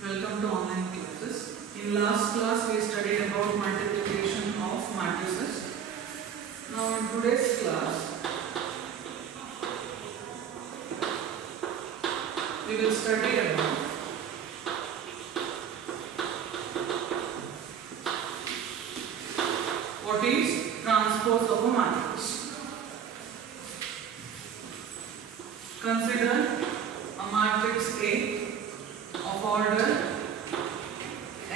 Welcome to online classes. In last class we studied about multiplication of matrices. Now in today's class we will study about what is transpose of a matrix. Consider a matrix A of order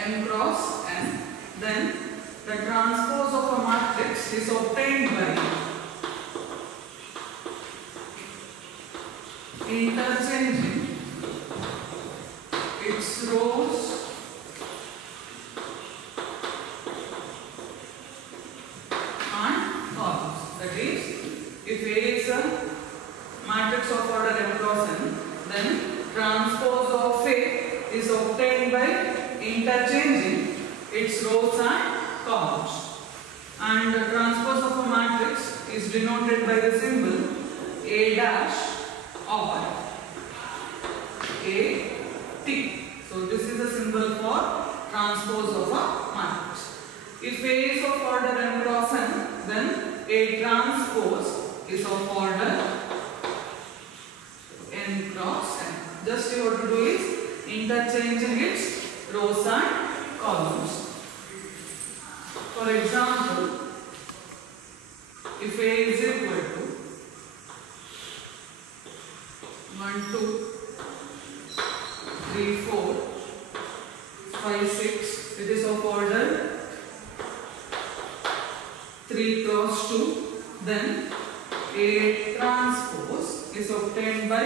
m cross n. Then the transpose of a matrix is obtained by interchanging its rows and columns. That is, if A is a matrix of order m cross n, then transpose of A is obtained by interchanging its rows and columns. And the transpose of a matrix is denoted by the symbol A dash or A T. So this is the symbol for transpose of a matrix. If A is of order m cross n, then A transpose is of order n cross n. Just you have to do is interchanging its rows and columns. For example, if A is equal to 1, 2, 3, 4, 5, 6, it is of order 3 cross 2, then A transpose is obtained by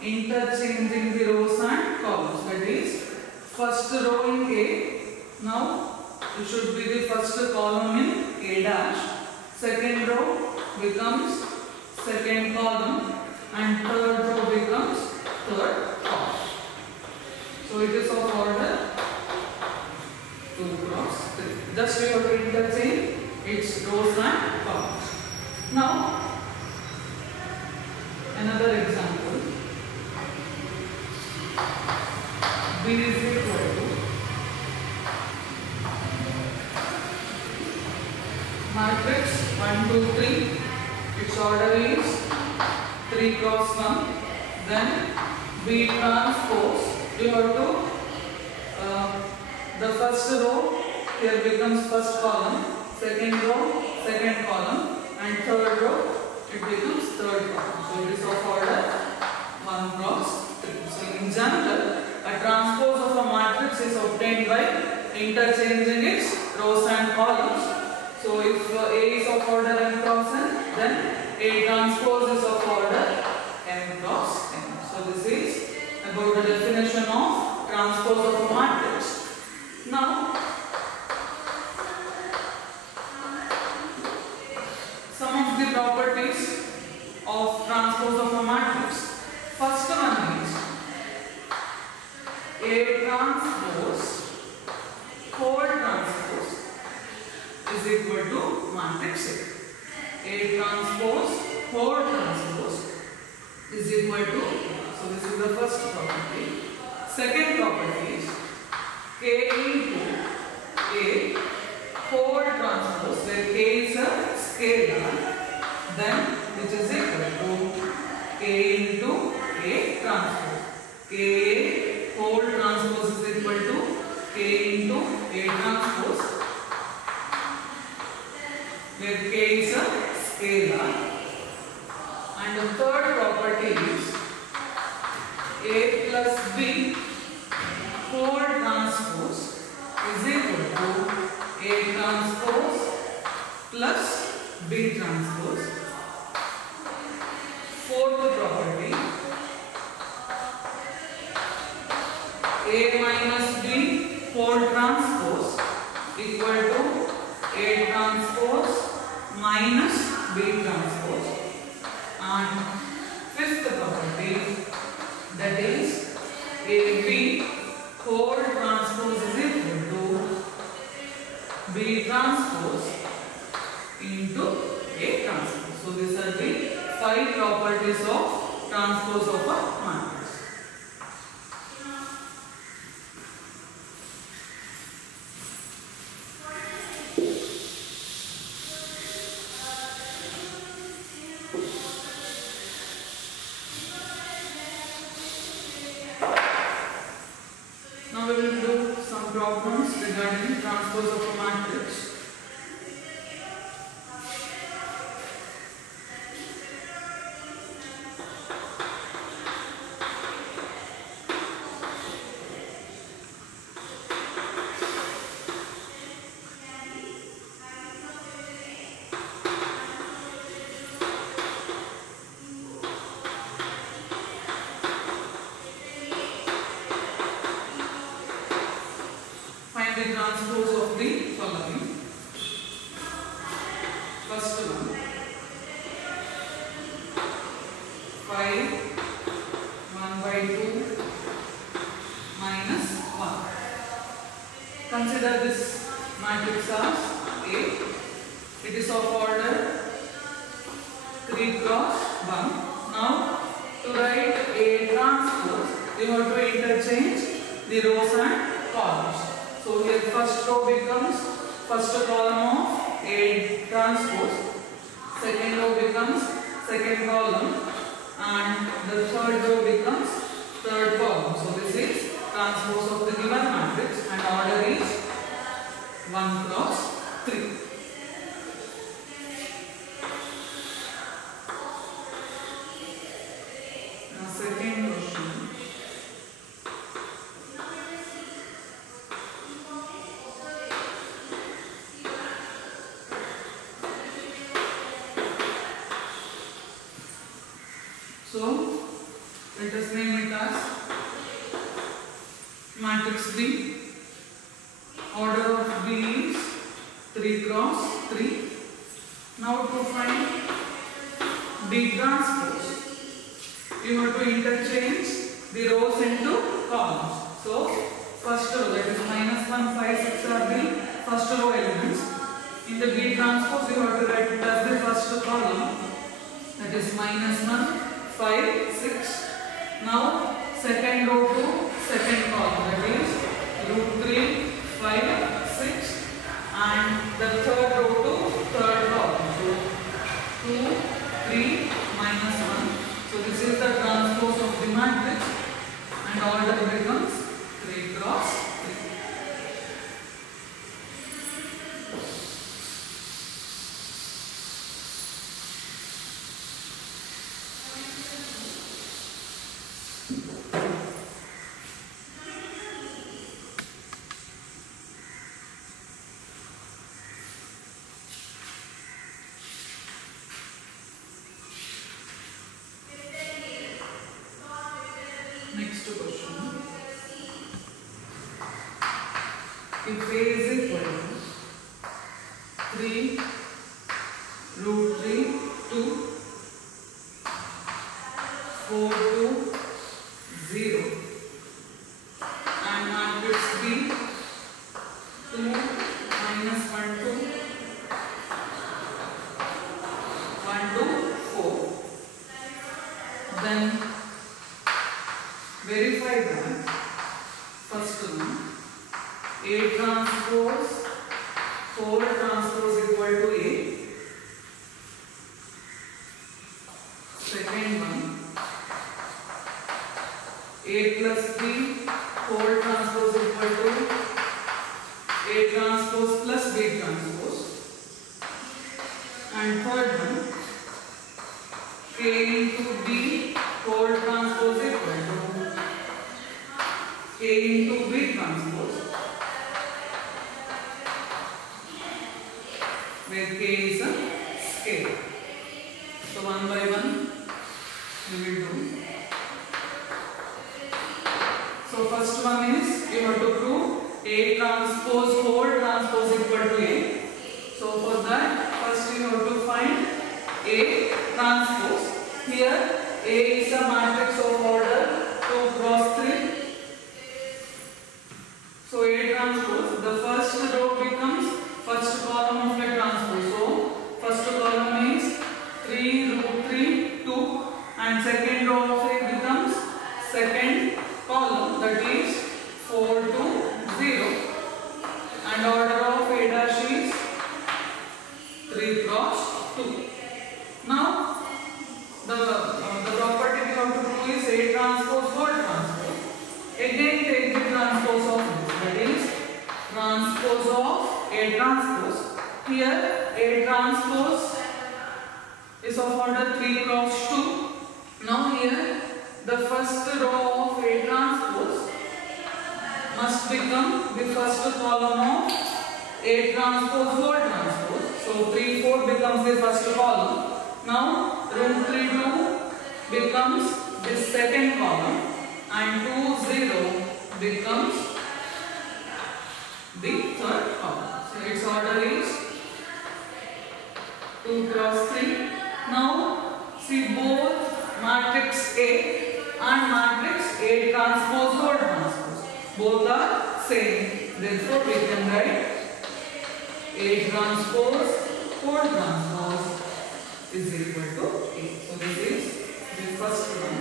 interchanging the rows and columns. That is, first row in A, now it should be the first column in A dash, second row becomes second column, and third row becomes third column. So it is of order 2 cross 3. Just we have to interchange its rows and columns. Now another example. B is equal to matrix 1, 2, 3. Its order is 3 cross 1. Then B transpose. You have to the first row here becomes first column, second row second column, and third row it becomes third column. So it is of order 1 cross 3. So in general, a transpose of a matrix is obtained by interchanging its rows and columns. So if A is of order m cross n, then A transpose is of order m cross n. So this is about the definition of transpose of a matrix. Now some of the properties of transpose of a matrix. First one is A transpose whole transpose is equal to matrix A. A transpose whole transpose is equal to, so this is the first property. Second property is K into A whole transpose, where K is a scalar, then which is equal to K into A transpose. K whole transpose is equal to K into A transpose, where K is a scalar. And the third property is A plus B whole transpose is equal to A transpose plus B transpose. Fourth property, A minus B whole transpose equal to A transpose minus B transpose. And fifth property, that is AB whole transpose is equal to B transpose into A transpose. So these are the 5 properties of transpose of a matrix. regarding transpose of a matrix. The transpose of the following. First one, 5 1/2 minus 1. Consider this matrix as A. It is of order 3 cross 1. Now to write A transpose, you have to interchange the rows and columns. So here first row becomes first column of A transpose, second row becomes second column, and the third row becomes third column. So this is transpose of the given matrix and order is 1 cross 3. Now second question. So let us name it as matrix B. Order of B is 3 cross 3. Now to find B transpose, you have to interchange the rows into columns. So first row, that is -1, 5, 6 are the first row elements. In the B transpose, you have to write it as the first column, that is -1, 5, 6. Now second row to second column, that is √3, 5, 6, and the third row to third column. So 2, 3, -1. So this is the transpose of the matrix and order becomes 3 cross 3. Next question. If A is equal to 3 √3 2 4 2 0 and matrix B 2 -1 2 1 2 4, then verify that first one A transpose 4 transpose equal to A. Second one A plus B 4 transpose equal to A transpose plus B transpose. And third one K into B 4 transpose equal to K into B transpose, where K is a scalar. So one by one we will do. So first one is you have to prove A transpose whole transpose equal to A. So for that first you have to find A transpose. Here A is a matrix of order 2 cross 3. So A transpose, the first row becomes first column of a transpose. So first column is 3 √3 2 and second row of A becomes second column, that is 4 2 0 and order of A dash is 3 cross 2. Now the property we have to prove is A transpose A transpose. Here A transpose is of order 3 cross 2. Now here the first row of A transpose must become the first column of A transpose whole transpose. So 3, 4 becomes the first column. Now root 3, 2 becomes the second column and 2, 0 becomes the third column. So its order is 2 cross 3. Now see both matrix A and matrix A transpose whole transpose. Both are same. Therefore we can write A transpose whole transpose is equal to A. So this is the first one.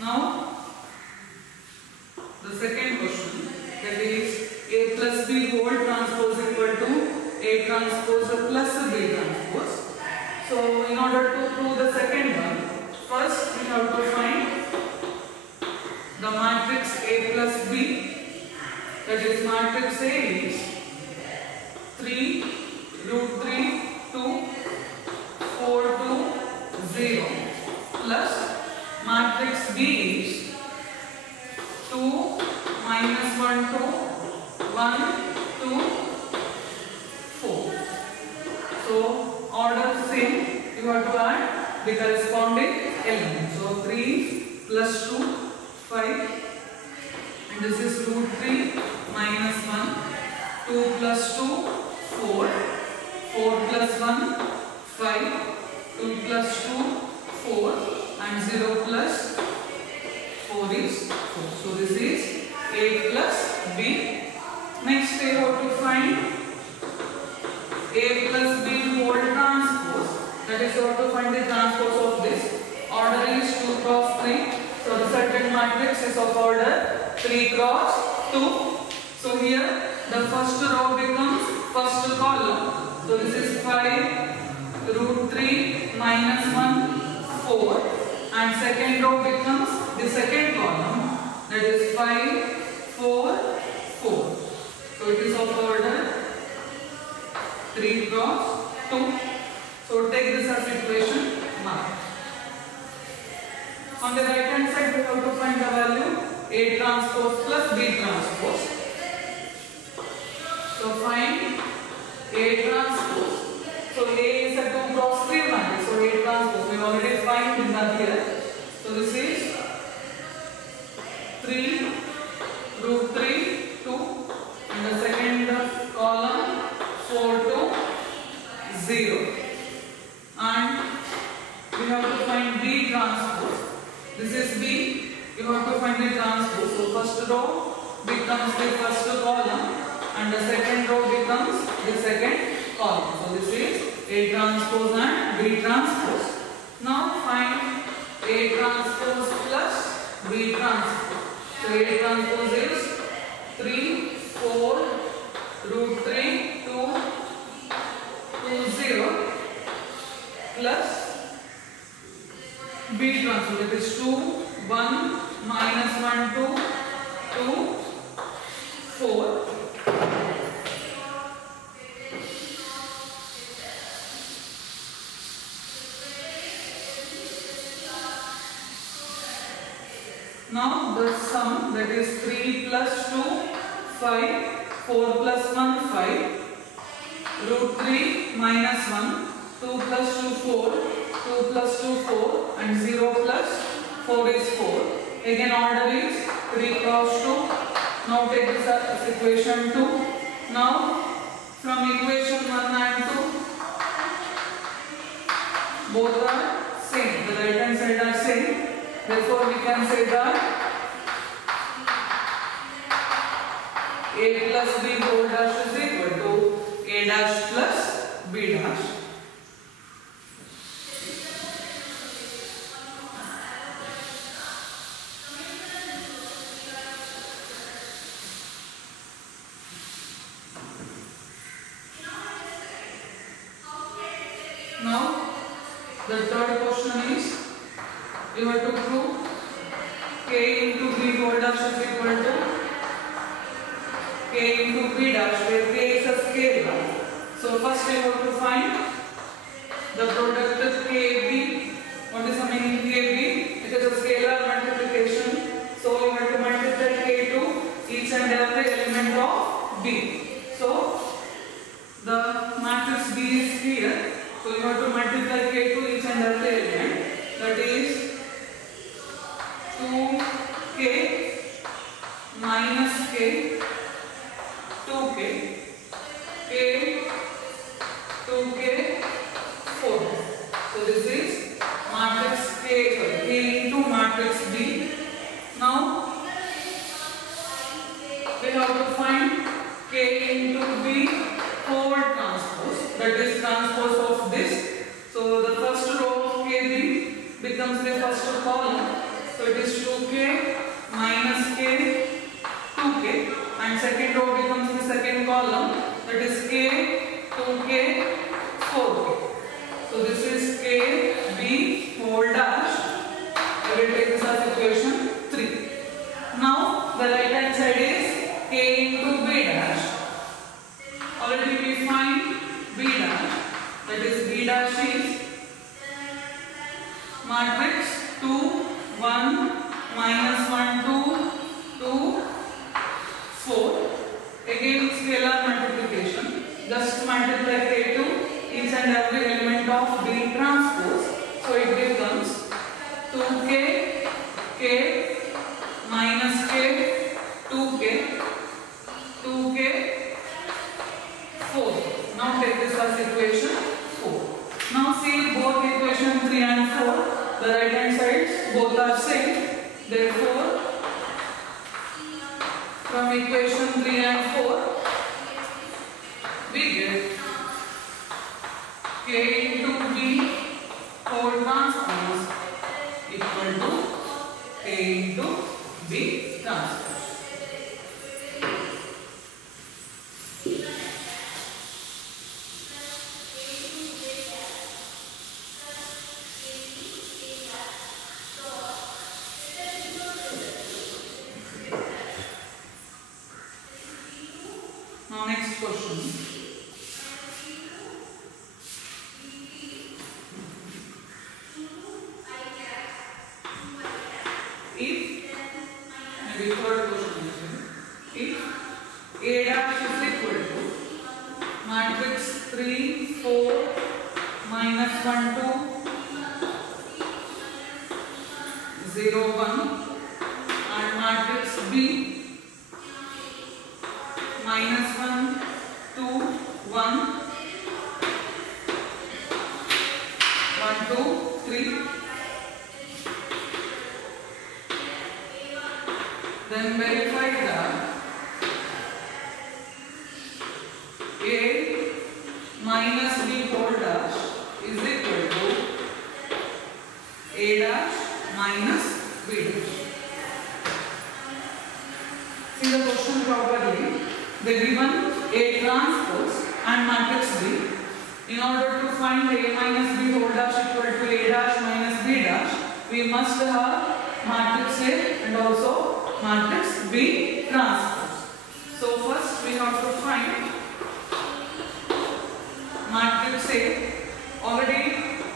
Now the second question, that is A plus B whole transpose equal to A transpose plus B transpose. So in order to prove the second one, first we have to find the matrix A plus B. That is matrix A is 3 root 3 2 4 2 0 plus matrix B is 2 minus 1 2 1 2 4. So order same, you have to add the corresponding element. So 3 plus 2 5 and this is root 3 minus 1, 2 plus 2 4, 4 plus 1 5, 2 plus 2 4 and 0 plus 4 is 4. So this is A plus B. Next we have to find A plus B whole transpose. That is, you have to find the transpose of this. Order is 2 cross 3. So the certain matrix is of order 3 cross 2. So here the first row becomes first column. So this is 5 root 3 minus 1 4 and second row becomes the second column, that is 5 4 4. So it is of order 3 cross 2. So take this as equation 1. On the right hand side we have to find the value A transpose plus B transpose. So find A transpose. So A is a 2 cross 3 matrix. So A transpose we already find in the here. So this is 3 root 3 2 and the second column 4 2 0 and we have to find B transpose. This is B. You have to find the transpose. So first row becomes the first column and the second row becomes the second column. So this is A transpose and B transpose. Now find A transpose plus B transpose. So A transpose is 3 4 root 3 2 2 0 plus B transpose, that is 2 1 minus 1 2 2 4. Now the sum, that is 3 plus 2 5, 4 plus 1 5, root 3 minus 1, 2 plus 2 4, 2 plus 2 4 and 0 plus 4 is 4. Again order is 3 cross 2. Now take this as equation 2. Now from equation 1 and 2 both are same. The right hand side are same. Therefore we can say that A plus B whole dash is equal to A dash plus B dash. The third question is, you have to prove K into B whole dash is equal to K into B dash, where K is a scalar. So first you have to find the product of KB. What is the meaning KB? It is a scalar multiplication. So you have to multiply K to each and every element of B. So the matrix B is here. So you have to multiply K to each and every element. That is 2K minus K, 2K, K, 2K, 4. So this is matrix K into matrix B. Now we have to find K into B whole transpose. That is transpose of this. So the first row of KB becomes the first column. So it is 2K minus K, 2K, and second row becomes the second column. That is K, 2K, 4K. So this is KB whole dash. I will take this as equation 3. Now the right hand side is K into B dash. Already we find B dash. That is B dash is matrix 2, 1, minus 1, 2, 2, 4. Again scalar multiplication. Just multiply K to each and every element of B transpose. So it becomes 2K, K, minus K, 2K, 2K, 4. Now take this as equation 4. Now see both equation 3 and 4. The right hand sides both are same. Therefore, from equation 3 and 4, we get K into B whole transpose equal to K into B transpose. Now next question. Maybe third question. If A dash is equal to matrix 3, 4, minus 1, 2, 0, 1, and matrix B minus 1, 2, 1, 1, 2, 3. Then verify that A minus B whole dash is equal to A dash minus B dash. See the question properly. They given A transpose and matrix B. In order to find A minus B whole dash equal to A dash minus B dash, we must have matrix A and also matrix B transpose. So first we have to find matrix A. Already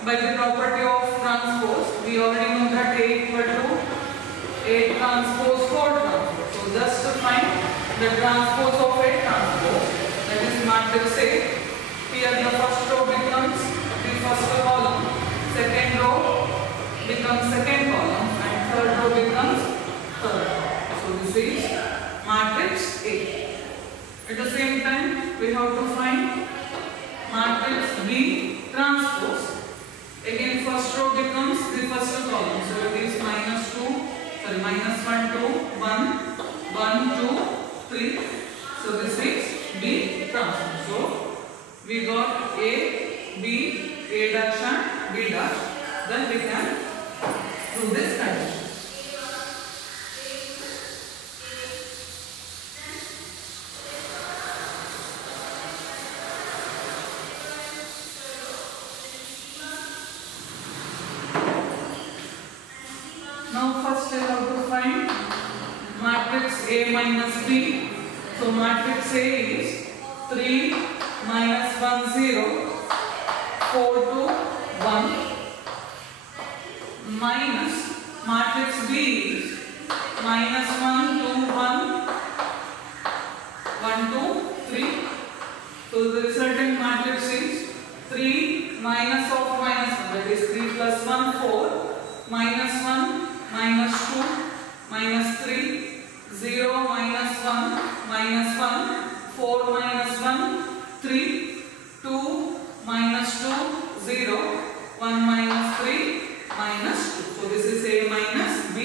by the property of transpose, we already know that A equal to A transpose whole transpose. So just to find the transpose of A transpose, that is matrix A. Here the first row becomes the first column, second row becomes second column, and third row becomes third column. So this is matrix A. At the same time, we have to find matrix B transpose. Again, first row becomes the first column. So it is minus 1, 2, 1, 1, 2, 3. So this is B transpose. So we got A, B, A dash and B dash. Then we can do this condition. A minus B. So matrix A is 3 minus 1 0 4 2 1 minus matrix B is minus 1 2 1 1 2 3. So the resultant matrix is 3 minus of minus 1, that is 3 plus 1 4 minus 1 minus 2 minus 3 0 minus 1 minus 1 4 minus 1 3 2 minus 2 0 1 minus 3 minus 2. So this is A minus B,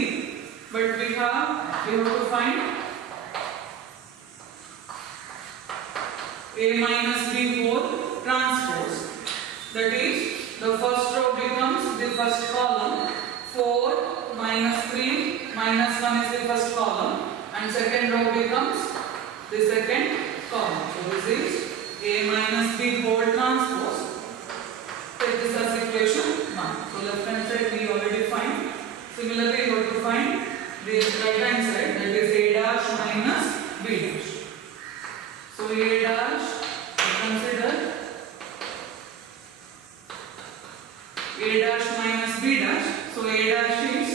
but we have to find A minus B whole transpose. That is, the first row becomes the first column, 4 minus 3 minus 1 is the first column, and second row becomes the second column. So this is A minus B whole transpose. Take this as equation 1. So left hand side we already find. Similarly, we have to find the right hand side, that is A dash minus B dash. So A dash, consider A dash minus B dash. So A dash is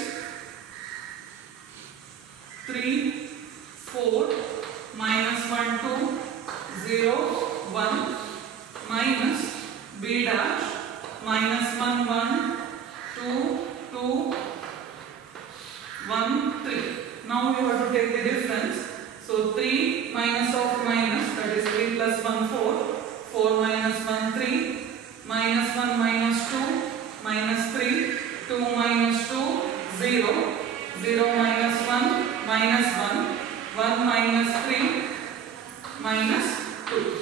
3 4 minus 1 2 0 1 minus B dash minus 1 1 2 2 1 3. Now we have to take the difference. So 3 minus of minus, that is 3 plus 1 4 4 minus 1 3 minus 1 minus 2 minus 3 2 minus 2 0 0 minus 1 minus 1 1 minus 3 minus 2.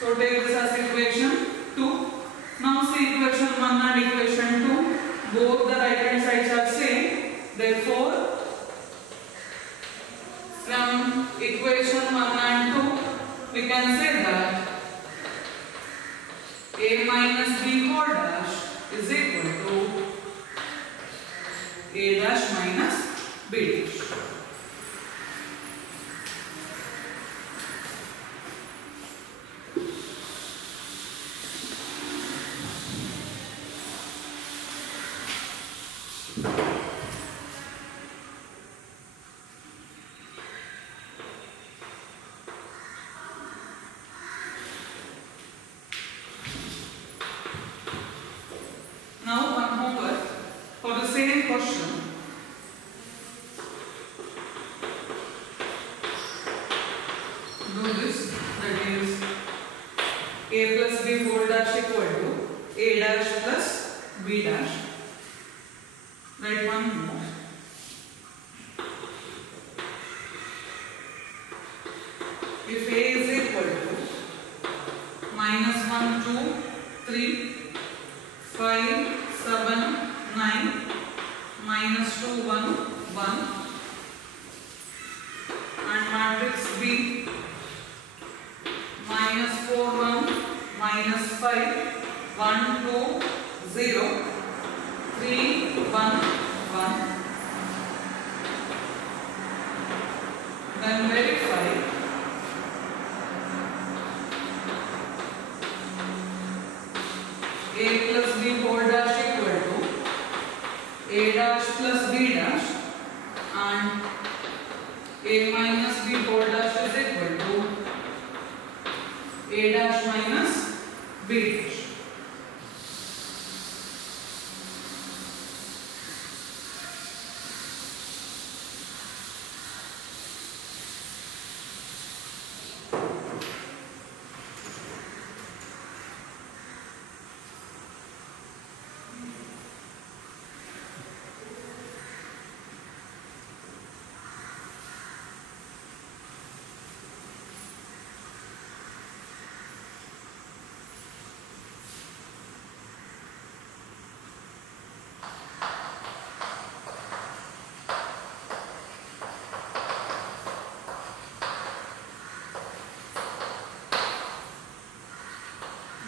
So take this as equation 2. Now see equation 1 and equation 2. Both the right hand sides are same. Therefore, from equation 1 and 2, we can say that A minus B whole dash is equal to A dash minus B dash. Now one homework for the same question. Do this, that is A plus B whole dash equal to A dash plus B dash. Write one more. If A is equal to minus 1 2 3 5 7 9 minus 2 1 1 and matrix B minus 4 1 minus 5 1 2 0 3 1 1, then verify A plus B whole dash equal to A dash plus B dash and A minus B whole dash is equal to A dash minus B dash.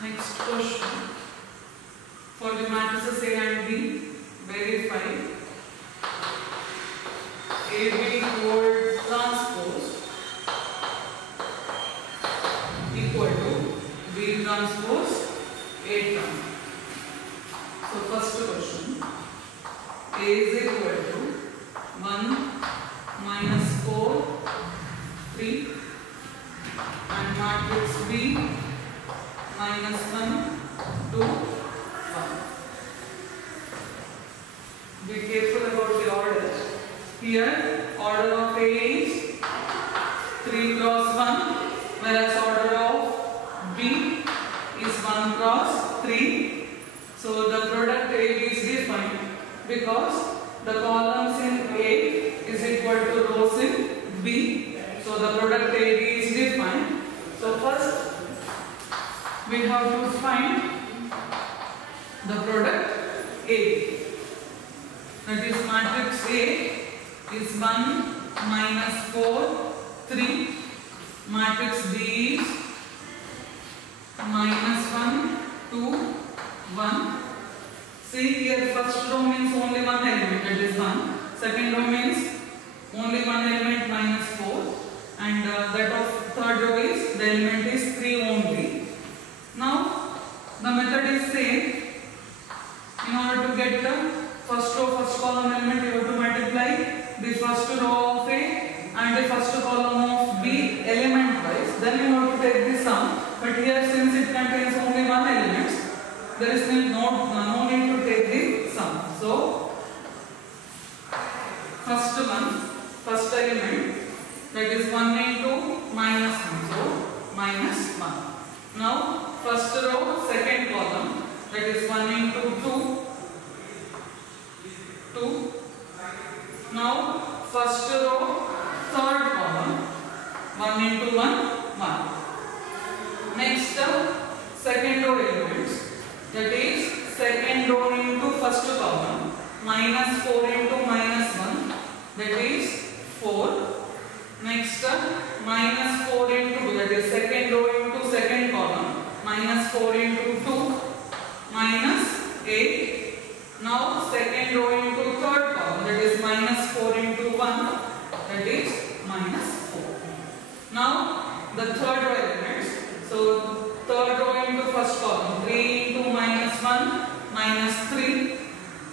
Next question. For the matrices A and B, verify AB whole transpose transpose A transpose. So first question, A is equal to 1 minus 4 3 and matrix B minus 1 2 1. Be careful about the order. Here order of A is 3 cross 1, whereas order of B is 1 cross 3. So the product AB is defined because the columns in A is equal to rows in B. So the product AB is defined. So first we have to find the product A. That is matrix A is 1 minus 4 3. Matrix B is minus 1 2 1. See here, first row means only one element, that is 1. Second row means only one element minus 4. And that of third row is the element is 3 only. Now the method is same. In order to get the first row, first column element, you have to multiply the first row of A and the first column of B element wise. Then you have to take the sum. But here, since it contains only one element, there is no need to take the sum. So first element, that is 1 into minus 1. So minus 1. Now first row, second column, that is 1 into 2 2. Now first row, third column, 1 into 1 1. Next second row elements, that is second row into first column, minus 4 into minus 1, that is 4. Next minus 4 into 2, that is second row into second column, minus 4 into 2, minus 8. Now second row into third column, that is minus 4 into 1, that is minus 4. Now the third row elements, so third row into first column, 3 into minus 1, minus 3,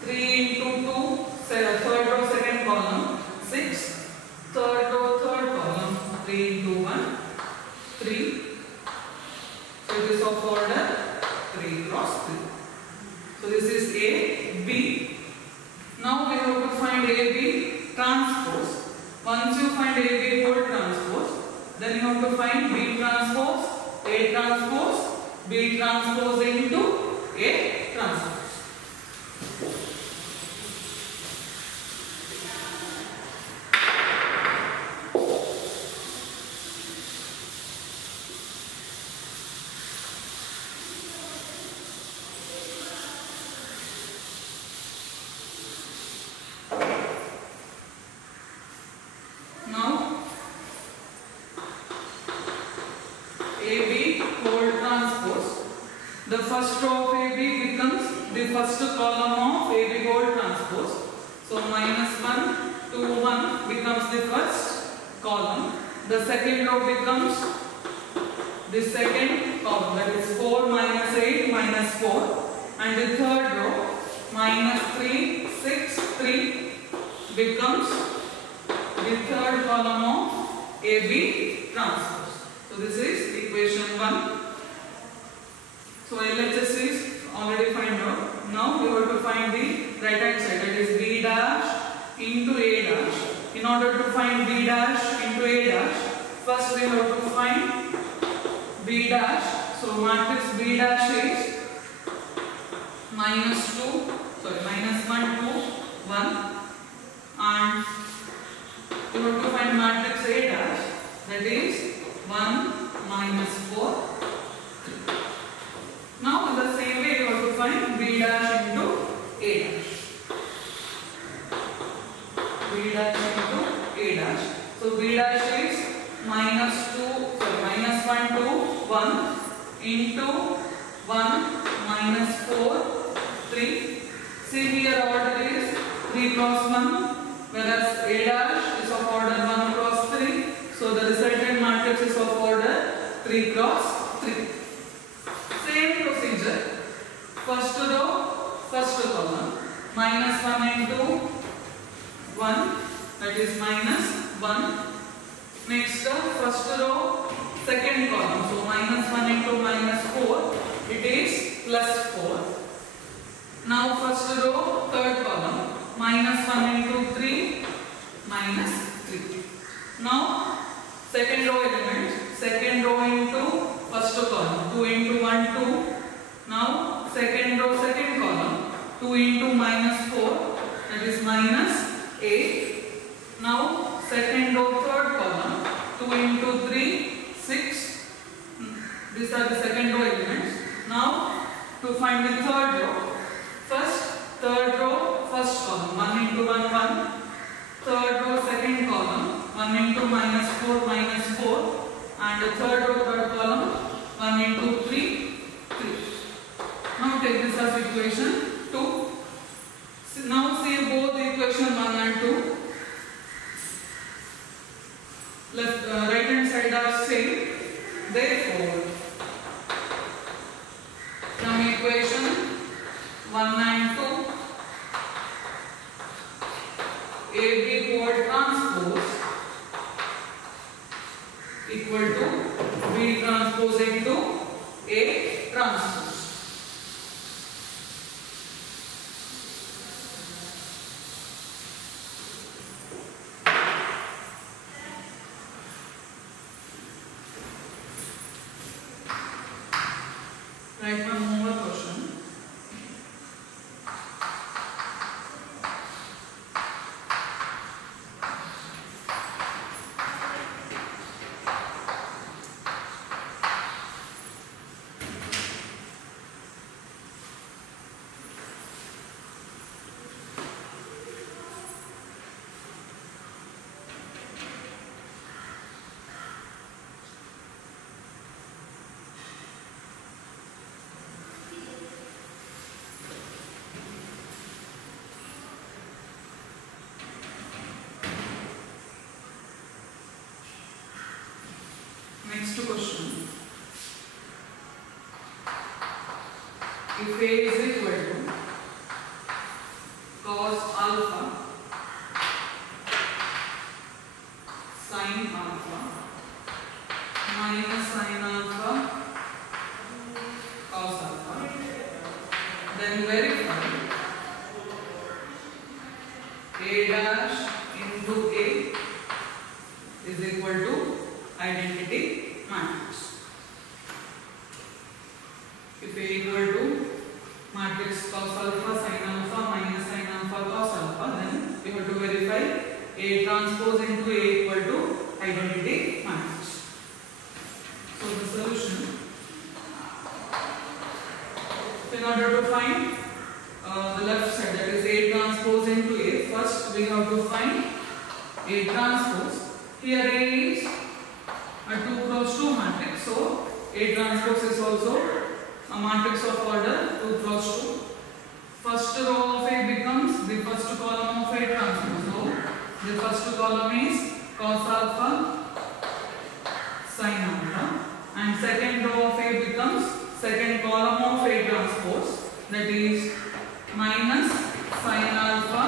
3 into 2, third row second column, 6, third row third column, 3 into 1, 3. So it is of order 3 cross 3. So this is A, B. Now we have to find A, B transpose. Once you find A, B whole transpose, then you have to find B transpose, A transpose, B transpose into A transpose. Now AB whole transpose. The first row of AB becomes the first column of AB whole transpose. So minus 1 to 1 becomes the first column. The second row becomes the second column, that is 4 minus 8 minus 4. And the third row, minus 3, 6, 3 becomes the third column of AB transpose. So this is equation 1. So LHS is already found out. Now we have to find the right hand side, that is B dash into A dash. In order to find B dash into A dash, first we have to find B dash. So matrix B dash is minus 1 to 1, and you have to find matrix A dash, that is 1 minus 4 3. Now in the same way you have to find B dash into A dash. B dash into A dash. So B dash is minus 1 to 1 into 1 minus 4 3. See here order is 3 cross 1, whereas A dash is of order 1 cross 3. So the resultant matrix is of order 3 cross 3. 1 into 1, that is minus 1. Next first row, second column, so minus 1 into minus 4, it is plus 4. Now first row, third column, minus 1 into 3, minus 3. Now second row element, second row into first column, 2 into 1, 2. Now second row, second column, 2 into minus 4, that is minus 8. Now second row, third column, 2 into 3, 6. These are the second row elements. Now to find the third row, first third row, first column, 1 into 1, 1. Third row, second column, 1 into minus 4, minus 4. And the third row, third column, 1 into 3, 3. Now take this as equation 2. Now see both equation 1 and 2. Right hand side are same. Therefore, from equation 1 and 2, AB quad transpose equal to B transpose into A transpose. Write one more question. Next question. If A is equal to cos alpha sin alpha minus sin alpha cos alpha, then verify A dash into A is equal to identity matrix. If A equal to matrix cos alpha sin alpha minus sin alpha cos alpha, then we have to verify A transpose into A equal to identity matrix. So the solution, in order to find the left side, that is A transpose into A, first we have to find A transpose. Here A is a 2 cross 2 matrix, so A transpose is also a matrix of order 2 cross 2. First row of A becomes the first column of A transpose. So the first column is cos alpha sin alpha, and second row of A becomes second column of A transpose, that is minus sin alpha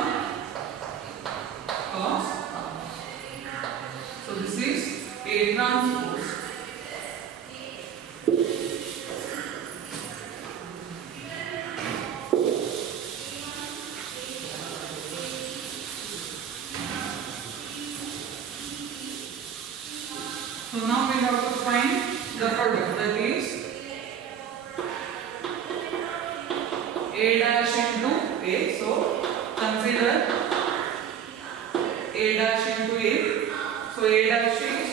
cos alpha. So this is A transpose. So now we have to find the product, that is A dash into A. So consider A dash into A. So A dash is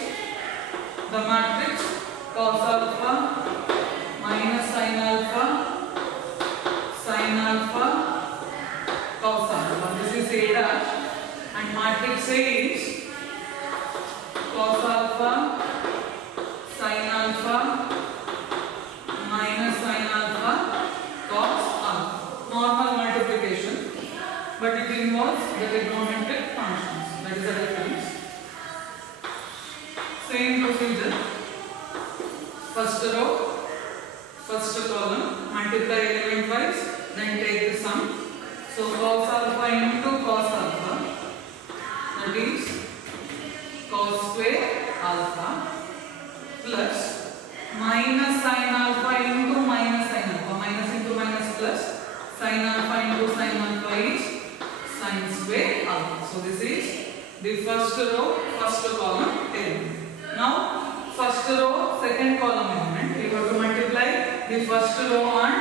the matrix cos alpha minus sin alpha cos alpha. This is A dash, and matrix A is cos alpha sin alpha minus sin alpha cos alpha. Normal multiplication, but it involves the trigonometric functions. That is the difference. Same procedure. First row, first column, multiply element wise, then take the sum. So cos alpha into cos alpha, that is cos square alpha plus minus sin alpha into minus sin alpha. Minus into minus plus sin alpha into sin alpha is sin square alpha. So this is the first row, first column element. Now first row, second column element. We have to multiply the first row and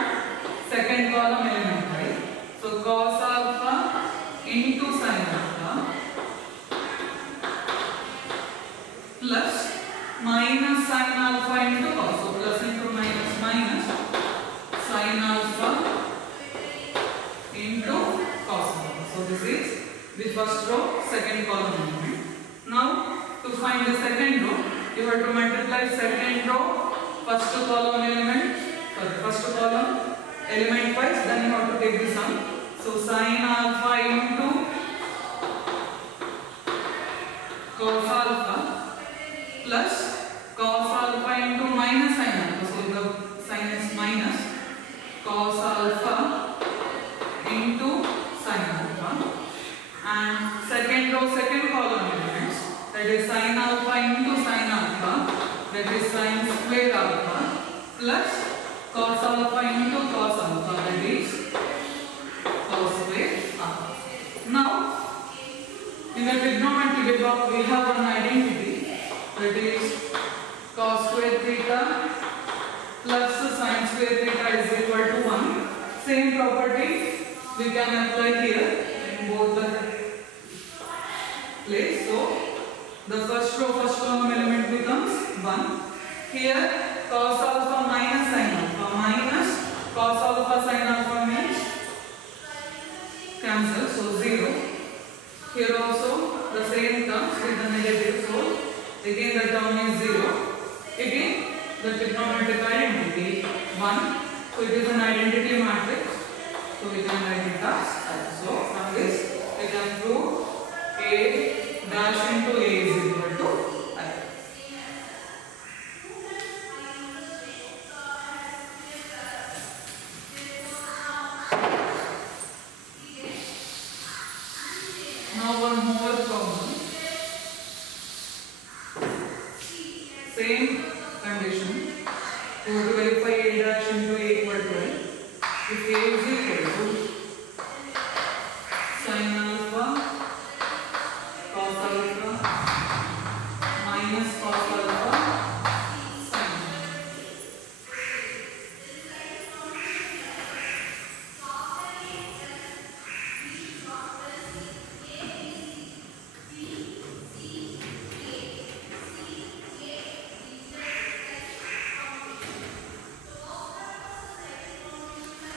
second column element, right? So cos alpha into sin alpha plus minus sin alpha into cos. So plus into minus minus sin alpha into cos alpha. So this is the first row, second column element. Now to find the second row, you have to multiply second row, first column element, first column element wise, then you have to take the sum. So sin alpha into cos alpha plus cos alpha into minus sin alpha. So the sign is minus cos alpha into sin alpha, and second row, second column elements, that is sin alpha into sin alpha, that is sin square alpha plus cos alpha into cos alpha, that is cos square alpha. Now in the trigonometric block we have one identity, that is cos square theta plus sin square theta is equal to 1. Same property we can apply here in both the place. So the first row, first column element becomes 1. Here cos alpha minus sin alpha minus cos alpha sin alpha means cancel, so 0. Here also the same comes with the negative, so again the term is 0. Again the trigonometric identity 1. So it is an identity matrix, so we can write it as. So from this we can prove A dash into A is equal to I. Now one more problem. Same condition. We have to verify A dash into A equal to I. If A is equal to sin alpha cos alpha minus cos alpha